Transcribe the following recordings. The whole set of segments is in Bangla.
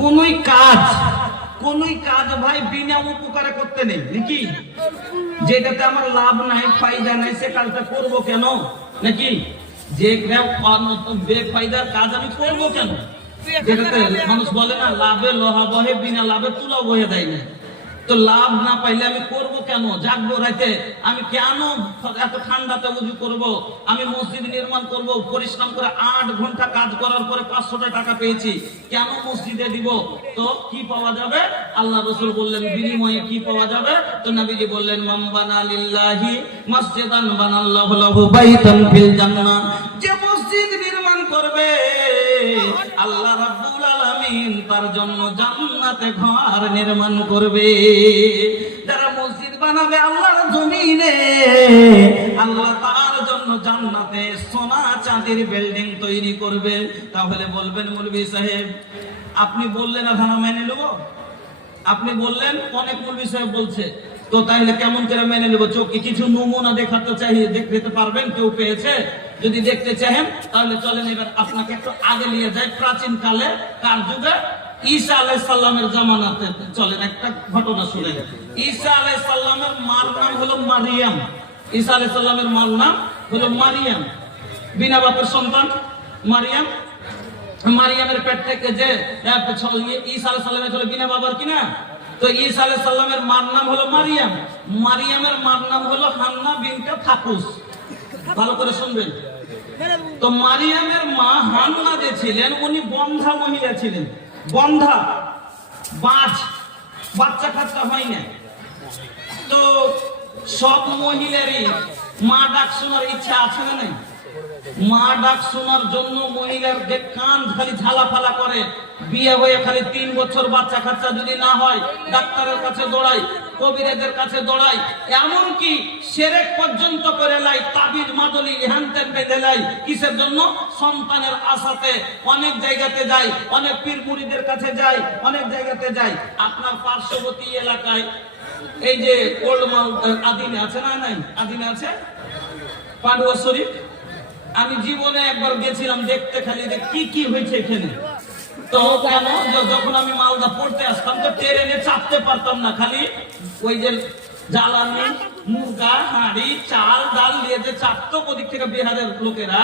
কোন কাজ ভাই বিনা উপকারে করতে নেই নাকি? যেটাতে আমার লাভ নাই, ফায়দা নাই, সে কাজটা করবো কেন? নাকি যে বেফায়দার কাজ আমি করবো কেন? যেটাতে মানুষ বলে না, লাভে লোহা বহে, বিনা লাভে তুলা বহে দেয় না। তো লাভ না পাইলে আমি করব কেন? জাগবো রাতে, আমি কেন এত ঠান্ডাতে উজু করব? আমি মসজিদ নির্মাণ করব, পরিশ্রম করে 8 ঘন্টা কাজ করার পরে 500 টাকা পেয়েছি, কেন মসজিদে দিব? তো কি পাওয়া যাবে? আল্লাহ রাসূল বললেন বিনিময়ে কি পাওয়া যাবে? তো নবীজি বললেন মান বানা লিল্লাহি মসজিদান বানাল্লাহু লাহু বাইতান ফিল জান্নাহ। যে মসজিদ নির্মাণ করবে আল্লাহ রাব্বুল আলামিন তার জন্য জান্নাতে ঘর নির্মাণ করবে। যারা মসজিদ বানাবে আল্লাহর জমিনে, আল্লাহ তার জন্য জান্নাতে সোনা চাঁদির বিল্ডিং তৈরি করবে। তাহলে বলবেন মৌলভী সাহেব আপনি বললেন আর আমরা মেনে নেব? আপনি বললেন, অনেক মৌলভী সাহেব বলছে, তো তাহলে কেমন করে মেনে নেব? চোখে কিছু নমুনা দেখাতে চাই, দেখতে পারবেন? কেউ পেয়েছে? যদি দেখতে চাহেন তাহলে চলেন এবার আপনাকে একটু আগে নিয়ে যাই, প্রাচীন কালে, কার যুগে? ঈসা আলাইহিস সালামের জামানাতে। চলেন একটা ঘটনা শুনেন। ঈসা আলাইহিস সালামের মার নাম হলো মারিয়াম। ঈসা আলাইহিস সালামের মার নাম হলো মারিয়াম, বিনা বাপের সন্তান মারিয়াম। মারিয়ামের পেট থেকে যে ঈসা আলাইহিস সালামের ছিল বিনা বাবার কিনা? তো ঈসা আলাইহিস সালামের মার নাম হলো মারিয়াম, মারিয়ামের মার নাম হলো হান্না বিনতে থাকুস। ভালো করে শুনবেন। তো মারিয়ামের মা হান্না যে ছিলেন, উনি বন্ধা মহিলা ছিলেন। বন্ধা, বাচ্চা কাচ্চা হয় না। তো সব মহিলারই মা ডাক শোনার ইচ্ছা আছে না নাই? মা ডাক শোনার জন্য মহিলার যে কান খালি ঝালাফালা করে, বিয়ে হয়ে খালি 3 বছর বাচ্চা কাচ্চা যদি না হয় ডাক্তারের কাছে দৌড়াই, কবিরাজের কাছে দৌড়াই, এমনকি শিরক পর্যন্ত করে লাই, তাবিজ মাদলি হ্যানত্যান বেঁধে লাই। কিসের জন্য? সন্তানের আশাতে অনেক জায়গাতে যাই, অনেক পীর মুরিদের কাছে যাই, অনেক জায়গাতে যাই। আপনার পার্শ্ববর্তী এলাকায় এই যে ওল্ড আদিনে আছে না? নাই আদিনে আছে পান্ডুয়া শরীফ। আমি জীবনে একবার গেছিলাম দেখতে, খালি কি কি হয়েছে এখানে। তো কেন, যখন আমি মালদা পড়তে আসতাম তো ট্রেনে চাপতে পারতাম না, খালি ওই যে জ্বালানি, মুরগা, হাঁড়ি, চাল, ডাল দিয়ে যে চাপতো ওদিক থেকে বিহারের লোকেরা,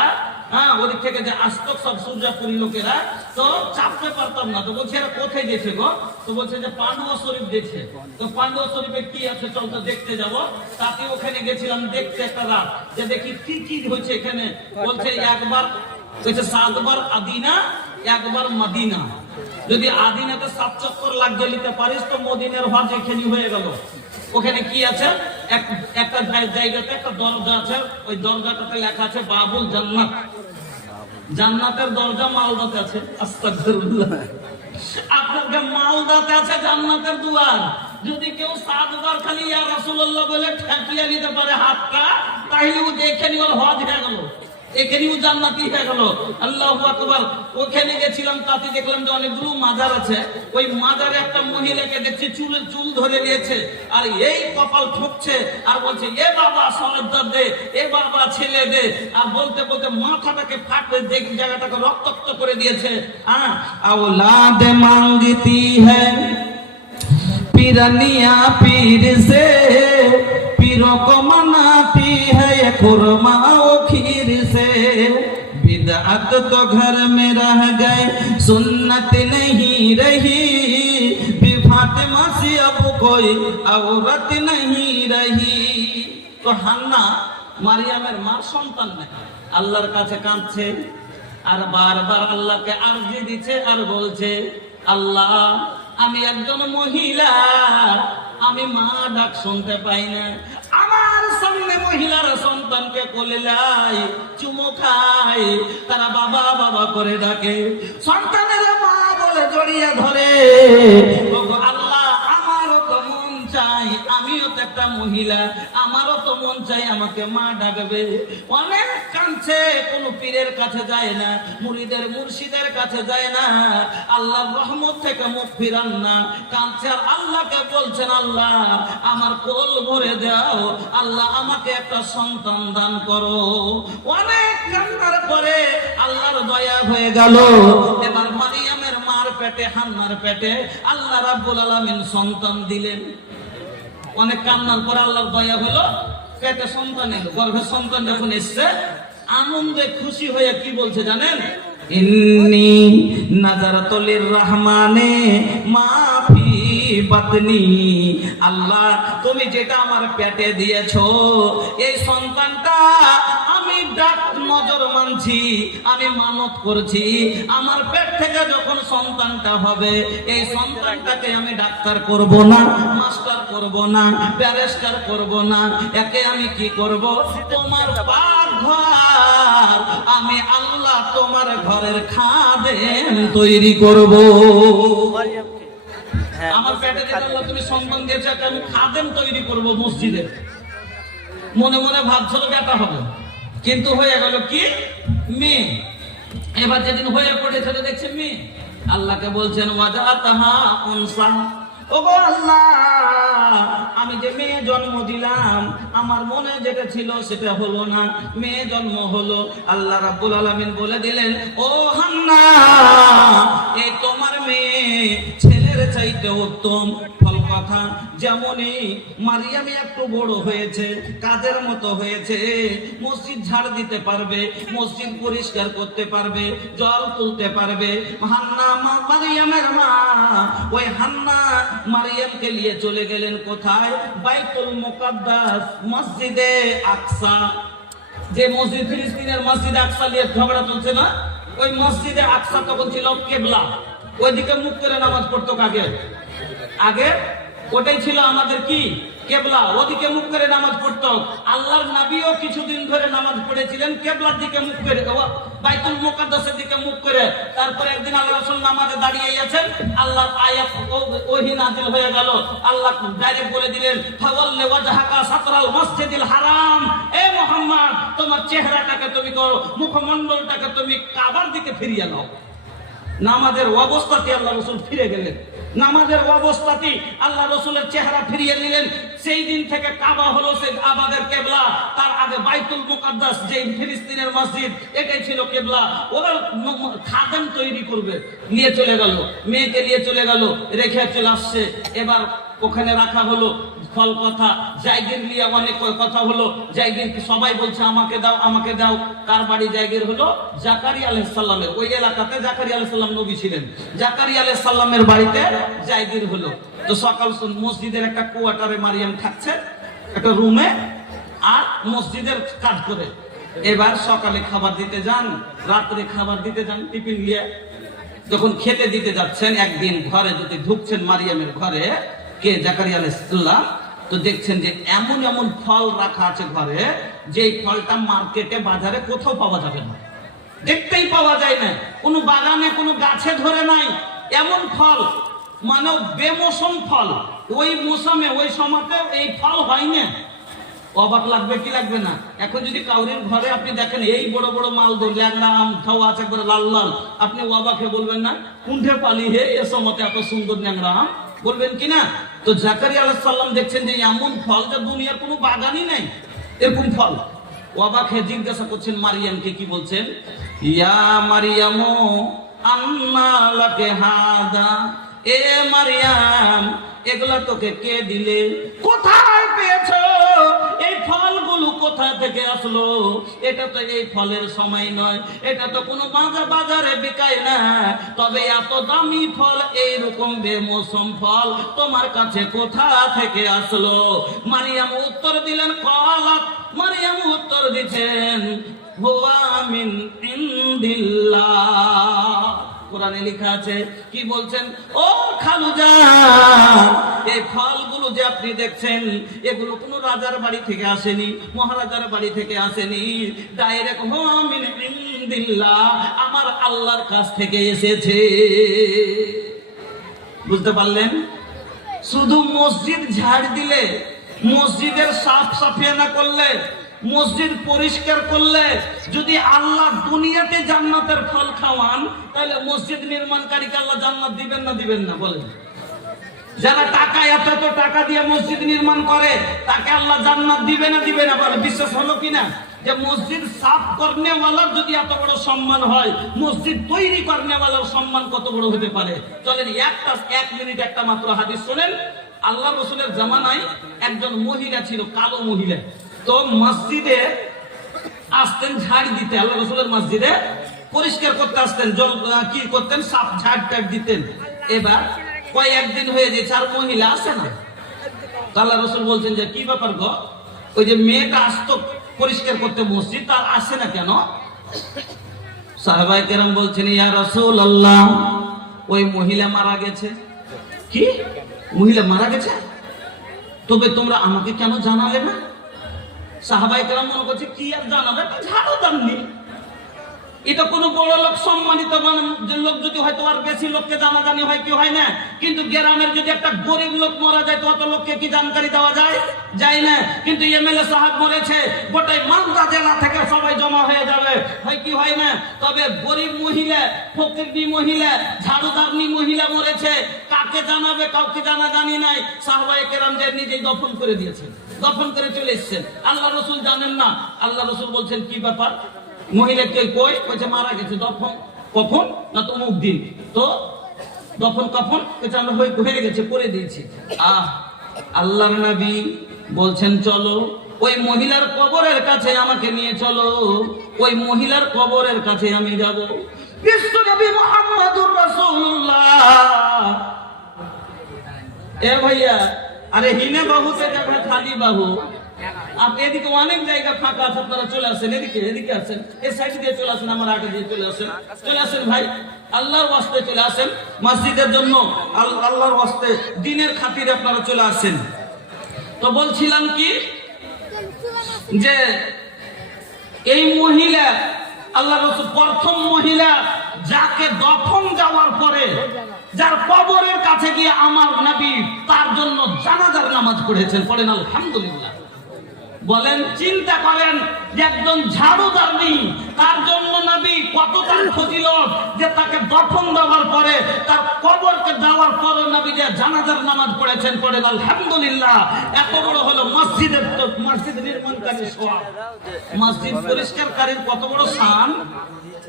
হ্যাঁ ওদিক থেকে যে আসতো সব সূর্যাপুরী লোকেরা, তো চাপতে পারতাম না। তো বলছে এরা কোথায় গেছে গো? তো বলছে যে পান্ডুয়া শরীফ দেখছে। তো পান্ডুয়া শরীফে কি আছে চল তো দেখতে যাবো। তাতে ওখানে গেছিলাম দেখতে একটা রাত, যে দেখি কি কি হয়েছে এখানে। বলছে একবার বলছে 7 বার আদিনা, একবার মদিনা। যদি আদিনাতে 7 চক্কর লাগিয়ে নিতে পারিস তো মদিনার হজ এখানে হয়ে গেল। ওখানে কি আছে? একটা জায়গাতে একটা দরজা আছে, ওই দরজাটাতে লেখা আছে বাবুল জান্নাত। জান্নাতের দরজা মালদাতে আছে। আস্তাগফিরুল্লাহ। আপনাকে মালদাতে আছে জান্নাতের দুয়ার। যদি কেউ 7 বার খালি ইয়া রাসূলুল্লাহ বলে ঠেকিয়ে নিতে পারে হাতটা, তাহলে ও দেখে নি ওর হজ হয়ে গেল, এখানেও জান্নাতি হয়ে গেল। আল্লাহু আকবার। ওখানে গেছিলাম, তাতে দেখলাম যে অনেকগুলো মাজার আছে। ওই মাজারে একটা মহিলাকে দেখছি চুল ধরে নিয়েছে, আর এই কপাল ঠুকছে আর বলছে এ বাবা সরদার দে, এ বাবা ছেলে দে, আর বলতে বলতে মাথাটাকে ফাটে জায়গাটাকে রক্তাক্ত করে দিয়েছে। औलाद मांगती है पिरनिया पीर से, पीरों को मनाती है खुरमा खीर से। बिदअत तो घर में रह गए, सुन्नत नहीं रही, फातिमा से अब कोई औरत नहीं रही। तो হান্না মারিয়ামের মার সন্তান নাই, আল্লাহর কাছে কাঁদছে আর বারবার আল্লাহকে আরজি দিচ্ছে আর বলছে আল্লাহ আমি একজন মহিলা, আমি মা ডাক শুনতে পাই না। আমার সামনে মহিলারা সন্তানকে কোলে লাই, চুমো খায়, তারা বাবা বাবা করে ডাকে, সন্তানের মা বলে জড়িয়ে ধরে। আল্লাহ আমারও তো মন চাই, আমিও তো একটা মহিলা, আমারও তো মন চাই আমাকে মা ডাকবে। অনেক কাঁদছে, কোন পীরের কাছে যায় না, মুরিদের মুর্শিদের কাছে যায় না, আল্লাহর রহমত থেকে মুখ ফিরান না, কাঁদছে আর আল্লাহকে বলছেন আল্লাহ আমার কোল ভরে দাও, আল্লাহ আমাকে একটা সন্তান দান করো। অনেক কান্নার পরে আল্লাহর দয়া হয়ে গেল। এবার মারিয়ামের মার পেটে, হান্নার পেটে আল্লাহ রাব্বুল আলামিন সন্তান দিলেন। অনেক কান্নার পর আল্লাহর দয়া হলো, পেটে সন্তান এলো। গর্ভে সন্তান যখন এসছে, আনন্দে খুশি হয়ে কি বলছে জানেন? ইন্নী নাযারাতু লিররহমানে মা ফি বাতনি। আল্লাহ, তুমি যেটা আমার পেটে দিয়েছো, এই সন্তানটা আমি ডাক নজর মানছি, আমি মানত করছি, আমার পেট থেকে যখন সন্তানটা হবে, এই সন্তানটাকে আমি ডাক্তার করব না, মাস্টার করব না, ব্যারিস্টার করব না, একে আমি কি করব? তোমার পাকঘর, আমি আল্লাহ তোমার ঘরের খাদেম তৈরি করব। আমার পেটে যেটা আল্লাহ তুমি সন্তান দিয়েছো, আমি খাদেম তৈরি করব মসজিদে। মনে মনে ভাবছিল বেটা হবে, কিন্তু হয়ে গেল কি? মেয়ে। এবার যেদিন হয়ে পড়েছে দেখছে মেয়ে, আল্লাহকে বলছেন ওয়াজাতাহা উনসা। ওগো আল্লাহ, আমি যে মেয়ে জন্ম দিলাম, আমার মনে যেটা ছিল সেটা হলো না, মেয়ে জন্ম হলো। আল্লাহ রাব্বুল আলামিন বলে দিলেন, ও হান্না, এই তোমার মেয়ে ছেলের চাইতে উত্তম। ফল কথা, যেমনই মারিয়ামে একটু বড় হয়েছে, কাজের মতো হয়েছে, মসজিদ ঝাড় দিতে পারবে, মসজিদ পরিষ্কার করতে পারবে, জল তুলতে পারবে। হান্না মারিয়ামের মা, ওই হান্না মারিয়ামকে নিয়ে চলে গেলেন কোথায়? বাইতুল মুকাদ্দাস, মসজিদে আকসা। যে মসজিদ, ফিলিস্তিনের মসজিদ আকসা নিয়ে ঝগড়া চলছে না, ওই মসজিদে আকসা তখন ছিল কেবলা। ওইদিকে মুখ করে নামাজ পড়তো আগে ওটাই ছিল আমাদের কি? কেবলা। ওদিকে মুখ করে নামাজ পড়তো। আল্লাহর নবীও কিছুদিন ধরে নামাজ পড়েছিলেন কেবলার দিকে মুখ করে, বাইতুল মুকাদ্দাসের দিকে মুখ করে। তারপরে একদিন আল্লাহ রাসূল নামাজে দাঁড়িয়ে আছেন, আল্লাহর আয়াত ওহী নাযিল হয়ে গেল। আল্লাহ ডাইরেক্ট বলে দিলেন, ফাওয়াল্লি ওয়াজহাকা সাতরাল মসজিদিল হারাম। এ মুহাম্মদ, তোমার চেহারাটাকে তুমি করো, মুখমণ্ডলটাকে তুমি কাবার দিকে ফিরিয়ে নাও। নামাজের অবস্থাতে আল্লাহ রাসূল ফিরে গেলেন, নামাজের অবস্থাতে আল্লাহ রাসূলের চেহারা ফিরিয়ে নিলেন। সেই দিন থেকে কাবা হলো সেই আমাদের কেবলা। তার আগে বাইতুল মুকাদ্দাস, যে ফিলিস্তিনের মসজিদ, এটাই ছিল কেবলা। ওরা খাদেম তৈরি করবে, নিয়ে চলে গেল, মেয়েকে নিয়ে চলে গেল, রেখে চলে আসছে। এবার ওখানে রাখা হলো। ফল কথা, জায়গির নিয়ে অনেক কথা হলো। জায়গির সবাই বলছে আমাকে দাও, আমাকে দাও। কার বাড়ি জায়গির হলো? জাকারিয়া আলাইহিস সালামের। ওই এলাকাতে জাকারিয়া আলাইহিস সালাম নবী ছিলেন। জাকারিয়া আলাইহিস সালামের বাড়িতে জায়গির হলো। তো সকাল মসজিদের একটা কোয়ার্টারে মারিয়াম থাকছে, একটা রুমে, আর মসজিদের কাজ করে। এবার সকালে খাবার দিতে যান, রাত্রে খাবার দিতে যান, টিফিন নিয়ে যখন খেতে দিতে যাচ্ছেন, একদিন ঘরে যদি ঢুকছেন মারিয়ামের ঘরে, কে? জাকারিয়া আলাইহিস সালাম। তো দেখছেন যে এমন এমন ফল রাখা আছে ঘরে, যে ফলটা মার্কেটে বাজারে কোথাও পাওয়া যাবে না, দেখতেই পাওয়া যায় না, কোনো বাগানে কোনো গাছে ধরে নাই। এমন ফল, মানে বেমৌসুম ফল। ওই মৌসুমে ওই সময়তে এই ফল হয় না। অবাক লাগবে কি লাগবে না? এখন যদি কাউরির ঘরে আপনি দেখেন এই বড় বড় মালদো ল্যাংড়া আম খাওয়া আছে করে লাল লাল, আপনি অবাকে বলবেন না, কুণ্ঠে পালি হে এ সময়তে এত সুন্দর ল্যাংড়া আম, বলবেন কিনা? তো জাকারিয়া আলাইহিস সালাম দেখছেন যে এমন ফল যা দুনিয়ার কোনো বাগানই নাই, এরকম ফল। অবাক হয়ে জিজ্ঞাসা করছেন মারিয়ামকে, কি বলছেন? ইয়া মারিয়ামু আন্না লাকি হাদা। এ মারিয়াম, এগুলা তোকে কে দিলে? কোথায় পেয়েছো? এই ফলগুলো কোথা থেকে আসলো? এটা তো এই ফলের সময় নয়, এটা তো কোনো বাজারে বিকায় না। তবে এত দামি ফল, এইরকম বেমৌসুম ফল তোমার কাছে কোথা থেকে আসলো? মারিয়াম উত্তর দিলেন, ক্বালাত, মারিয়াম উত্তর দিচ্ছেন, হুয়া মিন ইনদিল্লাহ। কোরআনে লেখা আছে, কি বলছেন? ও খালুজান, এই ফলগুলো যে আপনি দেখছেন, এগুলো কোনো রাজার বাড়ি থেকে আসেনি, মহারাজার বাড়ি থেকে আসেনি, ডাইরেক্ট হুয়া মিন ইনদিল্লাহ, আমার আল্লাহর কাছ থেকে এসেছে। বুঝতে পারলেন? শুধু মসজিদ ঝাড় দিলে, মসজিদের সাফ সাফিয়ানা করলে, মসজিদ পরিষ্কার করলে, যদি আল্লাহ দুনিয়াতে জান্নাতের ফল খাওয়ান, তাহলে মসজিদ নির্মাণকারীকে আল্লাহ জান্নাত দিবেন না দিবেন না? বলেন। যারা টাকা এত টাকা দিয়ে মসজিদ নির্মাণ করে, তাকে আল্লাহ জান্নাত দিবে না দিবে না? বলে। বিশ্বাস হলো কিনা? যে মসজিদ সাফ করনে ওয়ালার যদি এত বড় সম্মান হয়, মসজিদ তৈরি করনে ওয়ালার সম্মান কত বড় হতে পারে। চলেন এক মিনিট একটা মাত্র হাদিস শুনেন। আল্লাহ রাসূলের জামানায় একজন মহিলা ছিল, কালো মহিলা। তো মসজিদে আসতেন ঝাড় দিতে, আল্লাহ রাসূলের মসজিদে পরিষ্কার করতে আসতেন, কি করতেন, সাফ ঝাড় টাড় দিতেন। এবার কয়েকদিন হয়ে গেছে আর মহিলা আসে না। আল্লাহ রাসূল বলছেন যে কি ব্যাপার গো, ওই যে মেয়েটা আসতো পরিষ্কার করতে মসজিদ, তার আসে না কেন? সাহাবায়ে কেরাম বলছেন ইয়া রাসূলুল্লাহ, ওই মহিলা মারা গেছে। কি মহিলা মারা গেছে? তবে তোমরা আমাকে কেন জানালে না? সাহাবায়ে কেরাম মনে করছে কি আর জানাবে, ঝাড়ু দাননি। এটা কোনো বড় লোক সম্মানিত লোক যদি হয়তো আর বেশি লোককে জানাজানি হয় কি হয় না, কিন্তু গ্রামের যদি একটা গরিব লোক মারা যায় তো অত লোককে কি জানকারি দেওয়া যায়? যায় না। কিন্তু এমএলএ সাহেব মরেছে, গোটাই মালদা জেলা থেকে সবাই জমা হয়ে যাবে, হয় কি হয় না? তবে গরিব মহিলা, ফকিরনি মহিলা, ঝাড়ুদারনি মহিলা মরেছে, কাকে জানাবে? কাউকে জানাজানি নাই। সাহাবায়ে কেরাম যে নিজেই দফন করে দিয়েছেন, দফন করে চলে এসেছেন। আল্লাহ রাসূল জানেন না। আল্লাহ রাসূল বলছেন কি ব্যাপার, মহিলাকে কই? কইছে মারা গেছে। দফন কখন? না তো অমুক দিন। তো দফন কখন? কইছে আমরা হয়ে গেছে, করে দিয়েছি। আল্লাহর নবী বলছেন চলো ওই মহিলার কবরের কাছে আমাকে নিয়ে চলো, ওই মহিলার কবরের কাছে আমি যাব। বিশ্ব নবী মুহাম্মদুর রাসূলুল্লাহ। এ ভাইয়া, আরে হিনে বাহুতে জায়গা খালি বাহু, আপনি এদিকে অনেক জায়গা ফাঁকা আছে, আপনারা চলে আসেন, এদিকে আসেন, এই সাইড দিয়ে চলে আসেন, আমার আগে দিয়ে চলে আসেন ভাই, আল্লাহর ওয়াস্তে চলে আসেন। মসজিদের জন্য আল্লাহর ওয়াস্তে দ্বীনের খাতিরে আপনারা চলে আসেন। তো বলছিলাম কি যে এই মহিলা আল্লাহ রাসূল প্রথম মহিলা যাকে দফন যাওয়ার পরে যার কবরের কাছে গিয়ে আমার নবী তার জন্য জানাজার নামাজ পড়েছেন। পড়েন আলহামদুলিল্লাহ। বলেন, চিন্তা করেন যে একজন ঝাড়ুদারনি, তার জন্য নবী কত তার ফজিলত, যে তাকে দফন দেওয়ার পরে তার কবরকে দেওয়ার পরে নবী যে জানাজার নামাজ পড়েছেন। পড়েন আলহামদুলিল্লাহ। এত বড় হলো মসজিদের, মসজিদ নির্মাণকারী সওয়াব, মসজিদ পরিষ্কারকারীর কত বড় শান,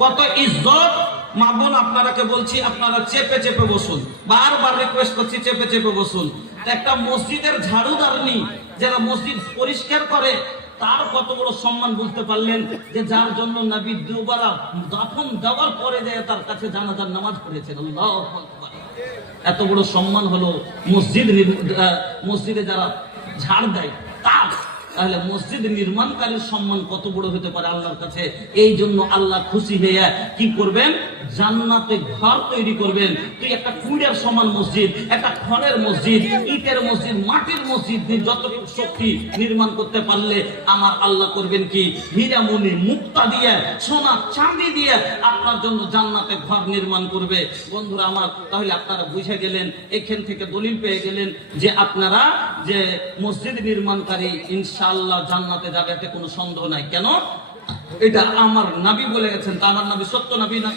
কত ইজ্জত। মা বোন আপনারাকে বলছি, আপনারা চেপে চেপে বসুন, বারবার রিকোয়েস্ট করছি চেপে চেপে বসুন। একটা মসজিদের ঝাড়ুদারনি যারা মসজিদ পরিষ্কার করে তার কত বড় সম্মান বুঝতে পারলেন, যে যার জন্য নবী দুবার দাফন দেওয়ার পরে যায় তার কাছে জানাজার নামাজ পড়েছেন। আল্লাহু আকবার। এত বড় সম্মান হলো মসজিদে যারা ঝাড় দেয় তার, তাহলে মসজিদ নির্মাণকারীর সম্মান কত বড় হতে পারে আল্লাহর কাছে। এই জন্য আল্লাহ খুশি হয়ে কি করবেন, জান্নাতে ঘর তৈরি করবেন। তুই একটা কুড়ের সমান মসজিদ, একটা খড়ের মসজিদ, ইটের মসজিদ, মাটির মসজিদ যত শক্তি নির্মাণ করতে পারলে আমার আল্লাহ করবেন কি, হীরামণি মুক্তা দিয়ে, সোনা চাঁদি দিয়ে আপনার জন্য জান্নাতে ঘর নির্মাণ করবে। বন্ধুরা আমার, তাহলে আপনারা বুঝে গেলেন, এখান থেকে দলিল পেয়ে গেলেন যে আপনারা যে মসজিদ নির্মাণকারী ইনশাআল্লাহ জান্নাতে যাবে, এতে কোনো সন্দেহ নাই। কেন? এটা আমার নবী বলে গেছেন, তা আমার নবী সত্য নবী না?